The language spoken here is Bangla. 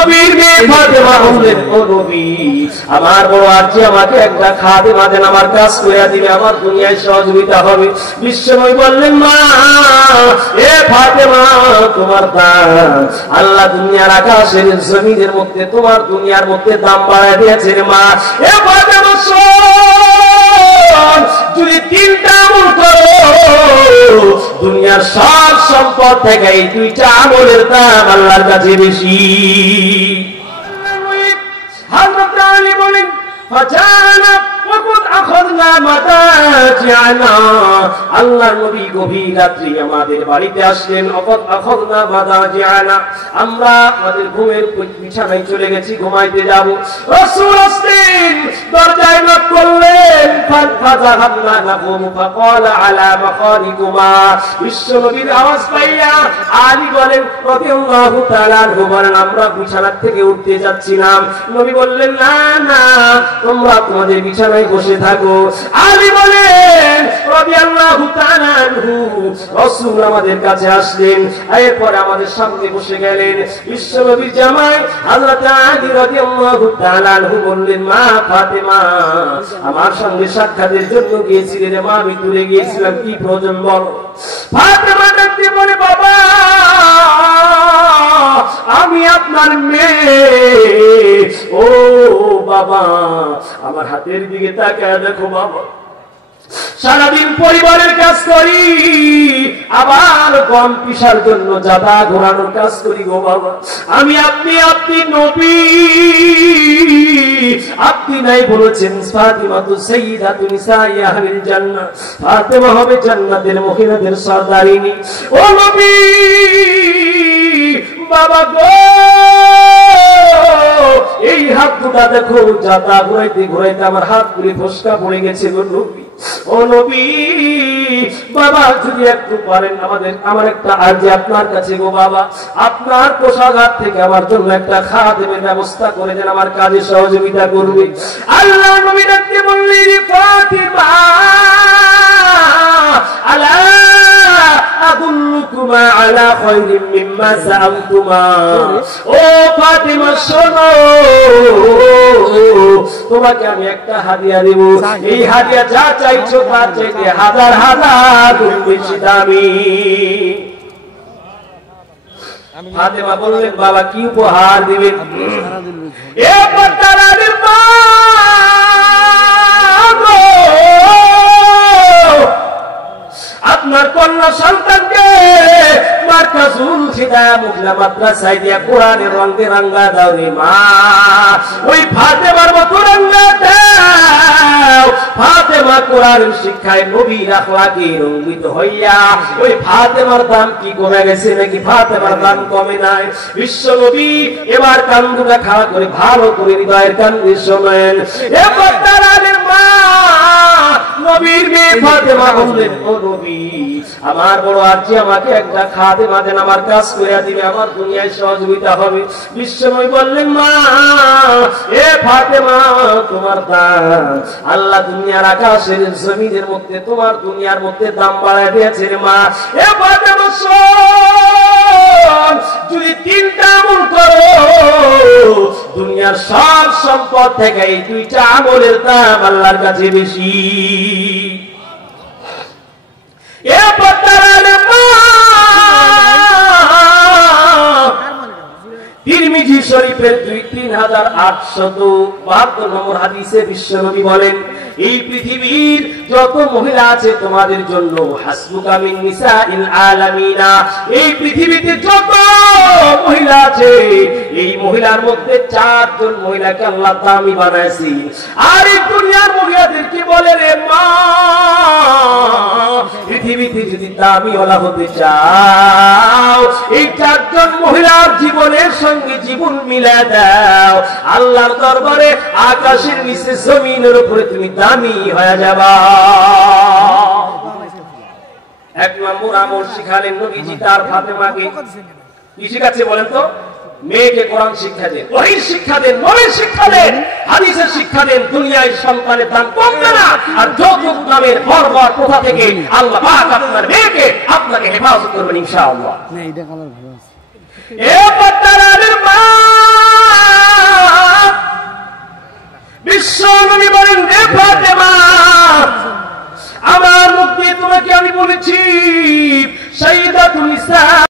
নবীর মেয়ে ফাতেমা বললেন, ও নবী, আমার বড় আর্জি, আমাকে একটা খাদেমা দেন, আমার কাজ করে দিবে, আমার দুনিয়ায় সহযোগিতা হবে। বিশ্বনবী বললেন, মা, এ ফাতেমা, তোমার দাম আল্লাহ দুনিয়ার আকাশের জমিনের মধ্যে, তোমার দুনিয়ার মধ্যে দাম বাড়ায় দিয়েছে রে মা। এ ফাতেমা, যদি 3টা আমল করো, দুনিয়ার সব সম্পদ থেকে এই 2টা আমলের দাম আল্লাহর কাছে বেশি। হযরত আলী বলেন, ফাজানা ওয়াকুদ আখাযনা মাতাজিআনা, আল্লাহর নবী গভীর রাত্রি আমাদের বাড়িতে আসলেন। ওয়াকুদ আখাযনা মাতাজিআনা, আমরা আমাদের ঘুমের বিছানায় চলে গেছি, ঘুমাইতে যাব। রাসূল আসলেন, দরজায় নক করলেন। ফাযাহাবনা নাকুম ফাকালা আলা মাকানিকুমা, বিশ্বনবীর আওয়াজ পাইয়া আলী বলেন রাদিয়াল্লাহু তাআলা আনহু বলেন, আমরা বিছানা থেকে উঠতে যাচ্ছিলাম। নবী বললেন, না না, তোমরা তোমাদের বিছানায় বসে থাকো। আলী বলেন রাদিয়াল্লাহু তাআলা আনহু, রাসূল আমাদের কাছে আসলেন, এরপর আমাদের সামনে বসে গেলেন। বিশ্বনবীর জামাই হযরত আলী রাদিয়াল্লাহু তাআলা আনহু বললেন, মা ফাতেমা, আমার সঙ্গে সাক্ষাতের জন্য গিয়েছিলেন মা, আমি দূরে গিয়েছিলাম, কি প্রয়োজন বল। ফাতেমা ডাকতে বলে, বাবা, আমি আপনার মেয়ে। ও বাবা, আমার হাতের দিকে তাকায় দেখো বাবা, সারাদিন পরিবারের কাজ করি, আবার গম পিসার জন্য জাদা ঘোরানোর কাজ করি গো বাবা। আমি আপনি নবী, আপনি নাই বলেছেন ফাতিমাতু সাইয়্যিদাতু নিসাই আহলিল জান্নাহ, ফাতেমা হবে জান্নাতের মহিলাদের সরদারিনী। ও নবী, বাবা গো, এই হাত দুটা দেখো, জাদা ঘুরাইতে ঘুরাইতে আমার হাতগুলি ফসকা পড়ে গেছে গো নবী। ও নবী, বাবা যদি একটু পারেন, আমার একটা আরজি আপনার কাছে গো বাবা, আপনার কোষাগার থেকে আমার জন্য একটা খাদেমের ব্যবস্থা করে দেন, আমার কাজে সহযোগিতা করবে। আল্লাহ নবী ডাকতে বললেন, ফাতিমা, আলা আদুল্লুকুমা আলা খায়রিম মিম্মা সাআলতুমা, ও ফাতিমা শোনো, তোমাকে আমি একটা হাদিয়া দেব, এই হাদিয়া যা চাইছো তার চাইতে 1000 গুণ বেশি দামি। ফাতেমা বললেন, বাবা কি উপহার দিবেন? এ পদ্মারানীর মা, আপনার কন্যা সন্তানকে মার্কাজুল হিদায়াহ মহিলা মাদ্রাসায় দিয়া কোরআনের রঙে রাঙ্গা দাও রে মা, ওই ফাতেমার মতো রাঙ্গা দাও। ফাতেমা কোরআনের শিক্ষায় নবীর আখলাকে রঙ্গিত হইয়া, ওই ফাতেমার দাম কি কমে গেছে নাকি? ফাতেমার দাম কমে নাই। বিশ্ব নবী এবার কান দুটা খাড়া করে ভালো করে হৃদয়ের কান দিয়ে শোনেন। এ পদ্মারানীর মা, নবীর মেয়ে ফাতেমা বললেন, ও নবী, আমার বড় আর্জি, আমাকে একটা খাদেমা দেন, আমার কাজ করে দিবে, আমার দুনিয়ায় সহযোগিতা হবে। বিশ্বনবী বললেন, মা, এ ফাতেমা, তোমার দাম আল্লাহ দুনিয়ার আকাশের জমিনের মধ্যে, তোমার দুনিয়ার মধ্যে দাম বাড়ায় দিয়েছে রে মা। এ ফাতেমা শোন, যদি 3টা আমল করো, দুনিয়ার সব সম্পদ থেকে এই 2টা আমলের দাম আল্লাহর কাছে বেশি। এ পদ্মারানীর মা, তিরমিজি শরীফের 3872 নম্বর হাদিসে বিশ্বনবী বলেন, এই পৃথিবীর যত মহিলা আছে তোমাদের জন্য হাসবুকা মিন নিসাইল আলামিনা, এই পৃথিবীতে যত মহিলা আছে, এই মহিলার মধ্যে 4 জন মহিলাকে আল্লাহ দামি বানাইছে। আর এই দুনিয়ার মহিলাদেরকে বলে, রে মা, পৃথিবীতে যদি দামি ওলা হতে চাও, এই 4 জন মহিলার জীবনের সঙ্গে জীবন মিলায় দাও, আল্লাহর দরবারে আকাশের নিচে জমিনের উপরে তুমি দামি হয়ে যাবা। 1 নম্বর আমল শিখালেন নবীজি তার ফাতেমাকে। কি শিখাচ্ছে বলেন তো? মেয়েকে কোরআন শিক্ষা দেন, ওহীর শিক্ষা দেন, নবীর শিক্ষা দেন, হাদিসের শিক্ষা দেন। দুনিয়ায় সন্তানের দাম কমবে না। আর যৌতুক নামের বর্বর প্রথা থেকে আল্লাহ পাক আপনার মেয়েকে আপনাকে হেফাজত করবেন ইনশাআল্লাহ। এ পদ্মারানীর মা, বলেন হে ফাতেমা আমার মুখ দিয়ে তোমাকে আমি বলেছি সাইয়্যিদাতুন নিসা